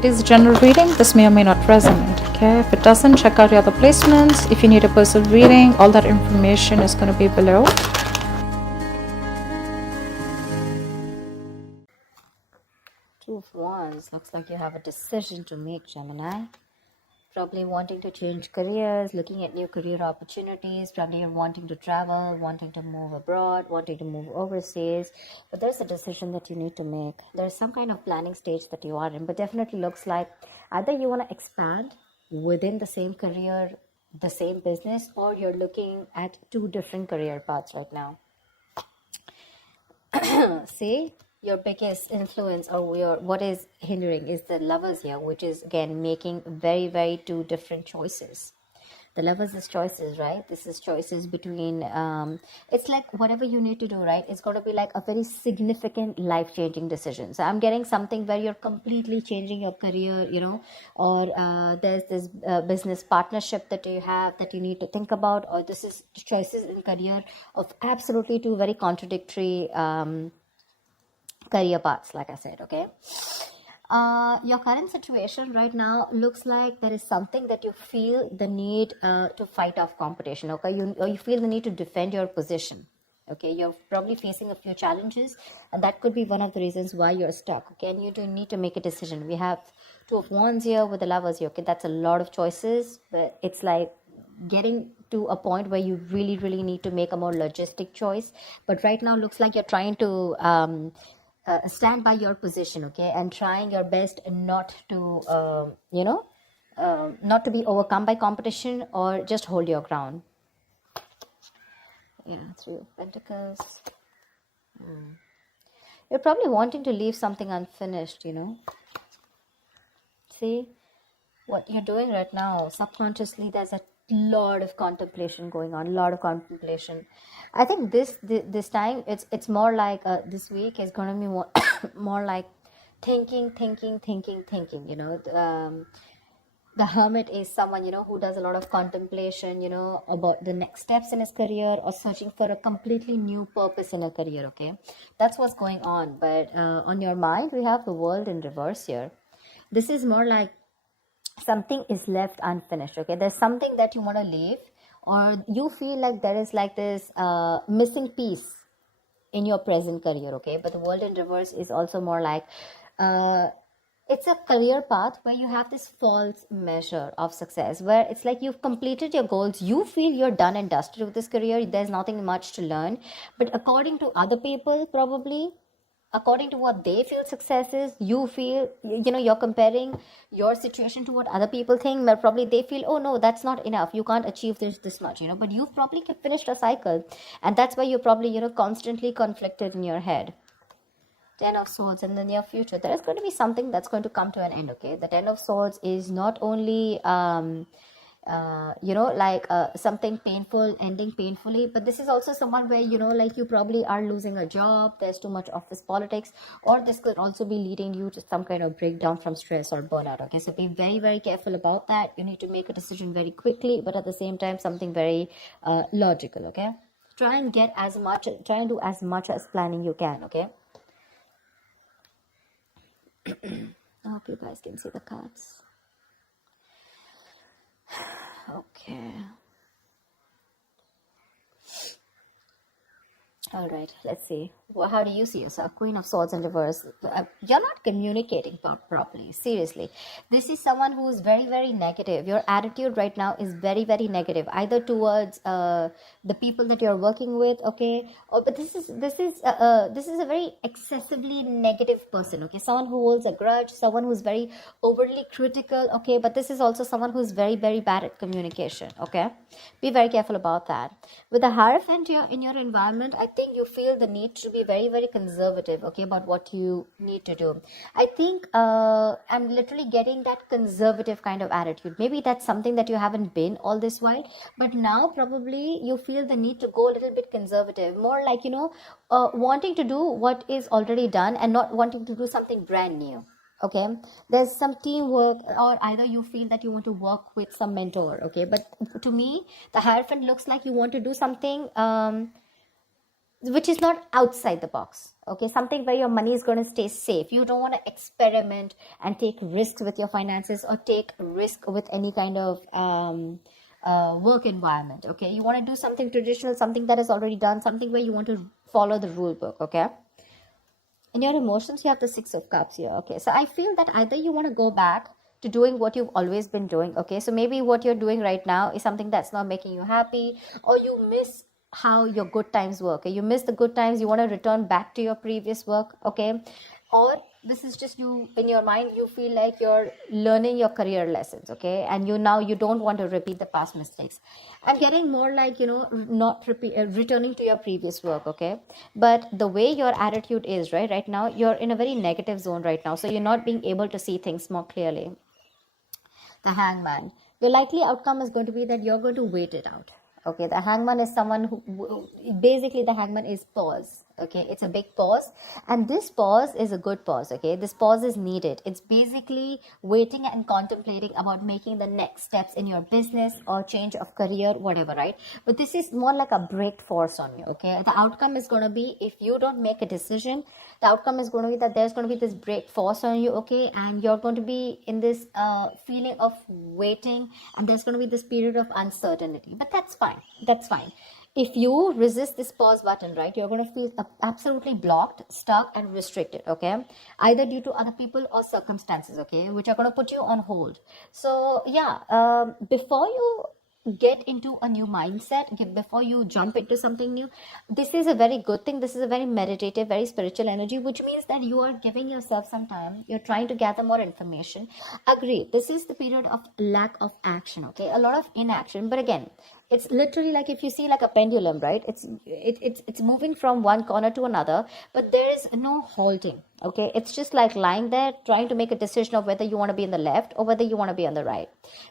It is a general reading. This may or may not resonate. Okay, if it doesn't, check out your other placements. If you need a personal reading, all that information is going to be below. Two of Wands. Looks like you have a decision to make, Gemini. Probably wanting to change careers, looking at new career opportunities. Probably you're wanting to travel, wanting to move abroad, wanting to move overseas. But there's a decision that you need to make. There's some kind of planning stage that you are in, but definitely looks like either you want to expand within the same career, the same business, or you're looking at two different career paths right now. See, your biggest influence or what is hindering is the Lovers here, which is again making very two different choices. The Lovers is choices, right? This is choices between it's like whatever you need to do, right? It's going to be like a very significant life-changing decision. So I'm getting something where you're completely changing your career, or there's this business partnership that you have that you need to think about, or this is choices in career of absolutely two very contradictory career paths, like I said. Okay, your current situation right now looks like there is something that you feel the need to fight off competition. Okay, you feel the need to defend your position. Okay, you're probably facing a few challenges, and that could be one of the reasons why you're stuck. Okay, and you do need to make a decision. We have Two of Wands here with the Lovers here. Okay, that's a lot of choices, but it's like getting to a point where you really need to make a more logistic choice. But right now looks like you're trying to stand by your position, okay, and trying your best not to not to be overcome by competition, or just hold your ground. Yeah, Three of Pentacles. You're probably wanting to leave something unfinished. See what you're doing right now subconsciously. There's a lot of contemplation going on, I think this time it's more like this week is going to be more more like thinking. The Hermit is someone who does a lot of contemplation, about the next steps in his career, or searching for a completely new purpose in a career. Okay, that's what's going on. But on your mind, we have the World in reverse here. This is more like something is left unfinished. Okay, there's something that you want to leave, or you feel like there is like this missing piece in your present career. Okay, but the World in reverse is also more like it's a career path where you have this false measure of success, where it's like you've completed your goals, you feel you're done and dusted with this career, there's nothing much to learn. But according to other people, probably according to what they feel success is, you feel, you're comparing your situation to what other people think, but probably they feel, oh no, that's not enough, you can't achieve this much, but you've probably finished a cycle, and that's why you're probably constantly conflicted in your head. Ten of Swords. In the near future, there is going to be something that's going to come to an end. Okay, the Ten of Swords is not only something painful ending painfully, but this is also someone where like you probably are losing a job, there's too much office politics, or this could also be leading you to some kind of breakdown from stress or burnout. Okay, so be very careful about that. You need to make a decision very quickly, but at the same time something very logical. Okay, try and do as much as planning you can. Okay, I hope you guys can see the cards. Okay. All right, let's see. Well, how do you see yourself? Queen of Swords in reverse. You're not communicating properly. Seriously. This is someone who is very negative. Your attitude right now is very negative, either towards the people that you're working with, okay? But this is a very excessively negative person, okay? Someone who holds a grudge, someone who's very overly critical, okay? But this is also someone who's very bad at communication, okay? Be very careful about that. With the Hierophant here in your environment, I think you feel the need to be very conservative, okay, about what you need to do. I think I'm literally getting that conservative kind of attitude. Maybe that's something that you haven't been all this while, but now probably you feel the need to go a little bit conservative, more like wanting to do what is already done and not wanting to do something brand new. Okay, there's some teamwork, or either you feel that you want to work with some mentor. Okay, but to me the Hierophant looks like you want to do something which is not outside the box. Okay, something where your money is going to stay safe. You don't want to experiment and take risks with your finances or take risk with any kind of work environment. Okay, you want to do something traditional, something that is already done, something where you want to follow the rule book. Okay, in your emotions, you have the Six of Cups here. Okay, so I feel that either you want to go back to doing what you've always been doing. Okay, so maybe what you're doing right now is something that's not making you happy, or you miss how your good times were. Okay, you miss the good times, you want to return back to your previous work. Okay, or this is just you in your mind, you feel like you're learning your career lessons. Okay, and you don't want to repeat the past mistakes. I'm getting more like, not returning to your previous work. Okay, but the way your attitude is right now, you're in a very negative zone right now, so you're not being able to see things more clearly. The Hangman, the likely outcome is going to be that you're going to wait it out. Okay, the Hangman is someone who basically, the Hangman is pause. Okay, it's a big pause, and this pause is a good pause. Okay, this pause is needed. It's basically waiting and contemplating about making the next steps in your business or change of career, whatever, right? But this is more like a break force on you. Okay, the outcome is going to be, if you don't make a decision, the outcome is going to be that there's going to be this break force on you. Okay, and you're going to be in this feeling of waiting, and there's going to be this period of uncertainty. But that's fine. That's fine. If you resist this pause button, right, you're going to feel absolutely blocked, stuck, and restricted. Okay, either due to other people or circumstances. Okay, which are going to put you on hold. So yeah, before you get into a new mindset, before you jump into something new, this is a very good thing. This is a very meditative, very spiritual energy, which means that you are giving yourself some time. You're trying to gather more information. Agree, this is the period of lack of action. Okay, a lot of inaction, but again, it's literally like, if you see like a pendulum, right, it's moving from one corner to another, but there is no halting. Okay, it's just like lying there trying to make a decision of whether you want to be in the left or whether you want to be on the right.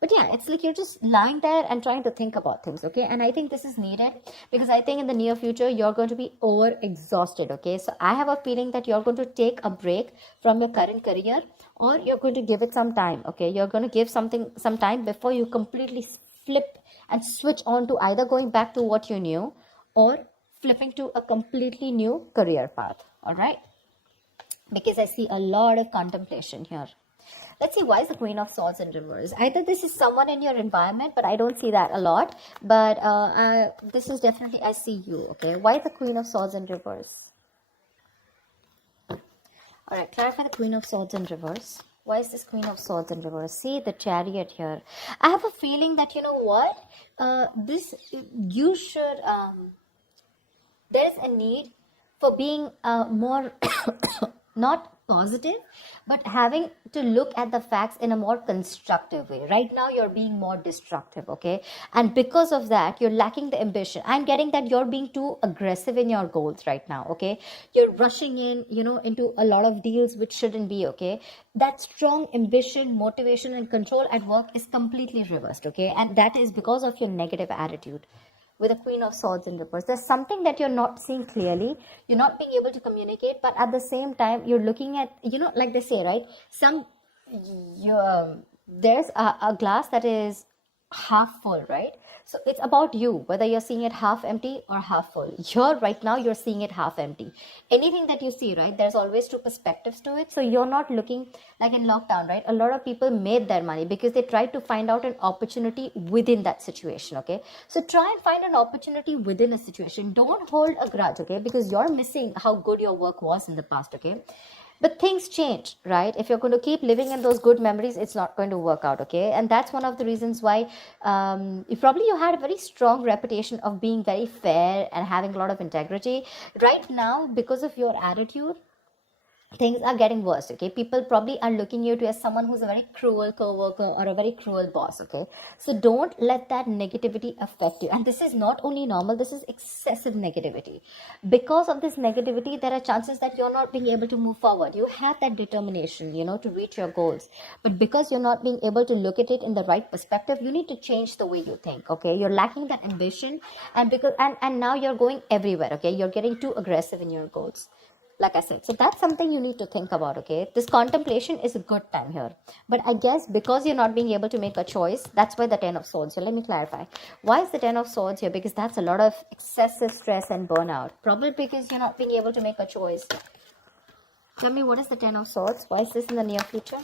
But yeah, it's like you're just lying there and trying to think about things. Okay, and I think this is needed, because I think in the near future you're going to be over exhausted. Okay, so I have a feeling that you're going to take a break from your current career, or you're going to give it some time. Okay, you're going to give something some time before you completely flip and switch on to either going back to what you knew or flipping to a completely new career path. All right, because I see a lot of contemplation here. Let's see, why is the Queen of Swords in reverse? Either this is someone in your environment, but I don't see that a lot. But this is definitely, I see you. Okay, why the Queen of Swords in reverse? All right, clarify the Queen of Swords in reverse. Why is this Queen of Swords in reverse? See the Chariot here. I have a feeling that, you know what, you should, there is a need for being more not positive, but having to look at the facts in a more constructive way. Right now you're being more destructive. Okay, and because of that you're lacking the ambition. I'm getting that you're being too aggressive in your goals right now. Okay, you're rushing in, into a lot of deals which shouldn't be. Okay, that strong ambition, motivation, and control at work is completely reversed. Okay, and that is because of your negative attitude. With a Queen of Swords in reverse, there's something that you're not seeing clearly. You're not being able to communicate, but at the same time you're looking at, like they say, right, there's a glass that is half full, right? So it's about you, whether you're seeing it half empty or half full. Here right now you're seeing it half empty. Anything that you see, right, there's always two perspectives to it. So you're not looking like in lockdown, right? A lot of people made their money because they tried to find out an opportunity within that situation. Okay, so try and find an opportunity within a situation. Don't hold a grudge. Okay, because you're missing how good your work was in the past. Okay, but things change, right? If you're going to keep living in those good memories, it's not going to work out. Okay, and that's one of the reasons why you had a very strong reputation of being very fair and having a lot of integrity. Right now, because of your attitude, things are getting worse. Okay, people probably are looking you to as someone who's a very cruel co-worker or a very cruel boss. Okay, so don't let that negativity affect you. And this is not only normal, this is excessive negativity. Because of this negativity, there are chances that you're not being able to move forward. You have that determination, to reach your goals, but because you're not being able to look at it in the right perspective, you need to change the way you think. Okay, you're lacking that ambition, and now you're going everywhere. Okay, you're getting too aggressive in your goals. like I said. So that's something you need to think about, okay? This contemplation is a good time here. But I guess because you're not being able to make a choice, that's why the Ten of Swords. So let me clarify. Why is the Ten of Swords here? Because that's a lot of excessive stress and burnout. Probably because you're not being able to make a choice. Tell me, what is the Ten of Swords? Why is this in the near future?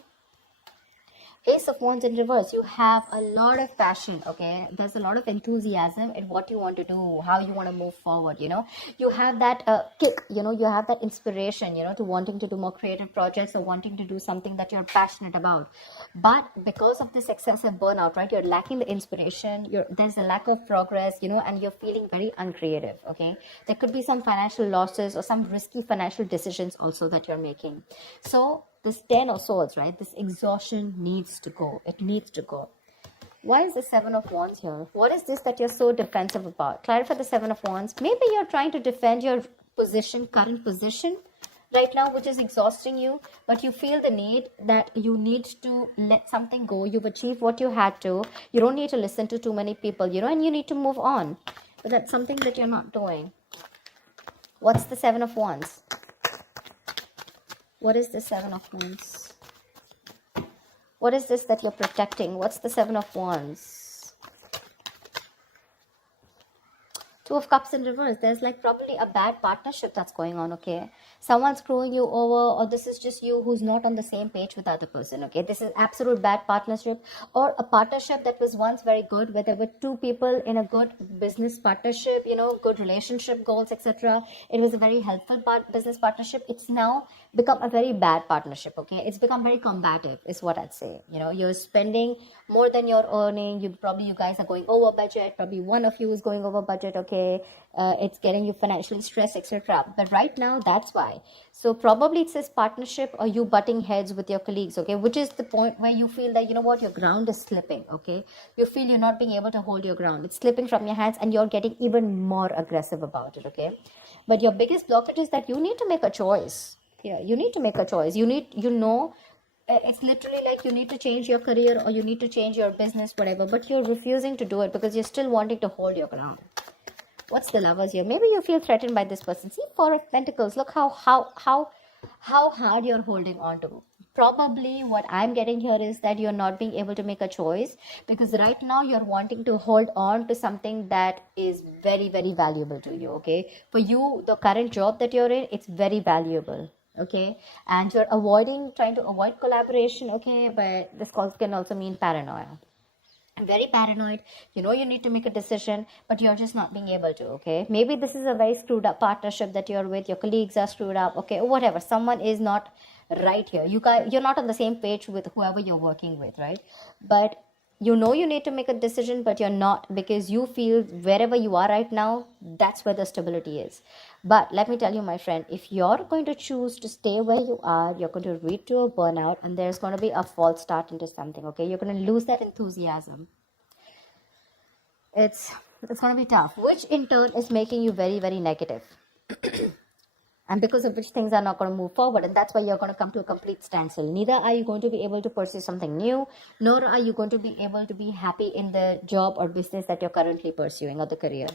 Ace of Wands in reverse. You have a lot of passion, okay? There's a lot of enthusiasm in what you want to do, how you want to move forward, you know? You have that kick, you know? You have that inspiration, you know, to wanting to do more creative projects or wanting to do something that you're passionate about. But because of this excessive burnout, right, you're lacking the inspiration, there's a lack of progress, you know, and you're feeling very uncreative, okay? There could be some financial losses or some risky financial decisions also that you're making. So this Ten of Swords, right? This exhaustion needs to go. It needs to go. Why is the Seven of Wands here? What is this that you're so defensive about? Clarify the Seven of Wands. Maybe you're trying to defend your position, current position right now, which is exhausting you, but you feel the need that you need to let something go. You've achieved what you had to. You don't need to listen to too many people, you know, and you need to move on. But that's something that you're not doing. What's the Seven of Wands? What is the Seven of Wands? What is this that you're protecting? What's the Seven of Wands? Two of Cups in reverse. There's like probably a bad partnership that's going on, okay? Someone's screwing you over, or this is just you who's not on the same page with the other person, okay? This is absolute bad partnership, or a partnership that was once very good, where there were two people in a good business partnership, you know, good relationship goals, etc. It was a very helpful business partnership. It's now become a very bad partnership, okay? It's become very combative is what I'd say. You know, you're spending more than you're earning. You guys are going over budget. Probably one of you is going over budget, okay? It's getting you financially stressed, etc. But right now, that's why. So probably it's this partnership or you butting heads with your colleagues, okay? Which is the point where you feel that, you know what, your ground is slipping, okay? You feel you're not being able to hold your ground. It's slipping from your hands and you're getting even more aggressive about it, okay? But your biggest blockage is that you need to make a choice. Yeah, you need to make a choice. It's literally like you need to change your career or you need to change your business, whatever, but you're refusing to do it because you're still wanting to hold your ground. What's the Lovers here? Maybe you feel threatened by this person. See, Four of Pentacles. Look how hard you're holding on to. Probably what I'm getting here is that you're not being able to make a choice because right now you're wanting to hold on to something that is very, very valuable to you, okay? For you, the current job that you're in, it's very valuable, okay? And you're trying to avoid collaboration, okay? But this can also mean paranoia. I'm very paranoid. You know you need to make a decision, but you're just not being able to, okay? Maybe this is a very screwed up partnership that you're with. Your colleagues are screwed up, okay? Or whatever. Someone is not right here. You're not on the same page with whoever you're working with, right? But you know you need to make a decision, but you're not because you feel wherever you are right now, that's where the stability is. But let me tell you, my friend, if you're going to choose to stay where you are, you're going to lead to a burnout and there's going to be a false start into something, okay? You're going to lose that enthusiasm. It's going to be tough, which in turn is making you very, very negative. And because of which things are not going to move forward, and that's why you're going to come to a complete standstill. Neither are you going to be able to pursue something new, nor are you going to be able to be happy in the job or business that you're currently pursuing or the career.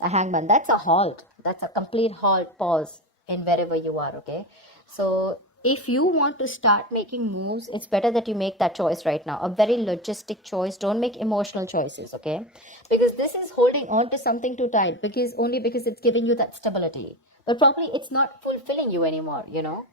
The Hangman, that's a halt. That's a complete halt, pause in wherever you are, okay? So if you want to start making moves, it's better that you make that choice right now. A very logistic choice. Don't make emotional choices, okay? Because this is holding on to something too tight because it's giving you that stability. But probably it's not fulfilling you anymore, you know?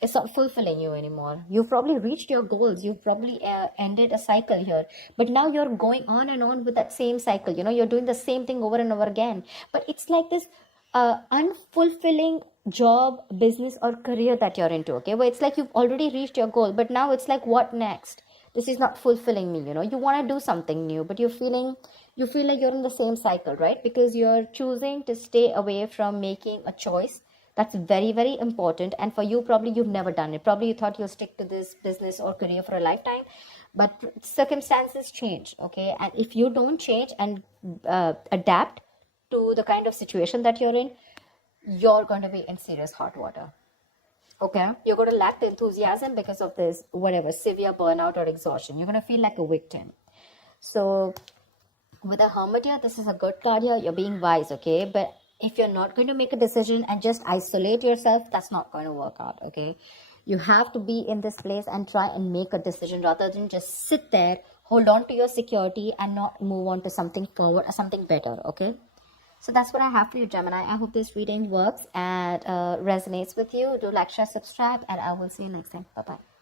It's not fulfilling you anymore. You've probably reached your goals. You've probably ended a cycle here. But now you're going on and on with that same cycle. You know, you're doing the same thing over and over again. But it's like this unfulfilling job, business, or career that you're into, okay? Where it's like you've already reached your goal. But now it's like, what next? This is not fulfilling me, you know? You want to do something new, but you feel like you're in the same cycle, right? Because you're choosing to stay away from making a choice. That's very, very important. And for you, probably you've never done it. Probably you thought you'll stick to this business or career for a lifetime. But circumstances change, okay? And if you don't change and adapt to the kind of situation that you're in, you're going to be in serious hot water. Okay, you're going to lack the enthusiasm because of this, whatever, severe burnout or exhaustion. You're going to feel like a victim. So with the Hermit here, this is a good card here. You're being wise, okay? But if you're not going to make a decision and just isolate yourself, that's not going to work out, okay? You have to be in this place and try and make a decision rather than just sit there, hold on to your security and not move on to something forward or something better, okay? So that's what I have for you, Gemini. I hope this reading works and resonates with you. Do like, share, subscribe, and I will see you next time. Bye-bye.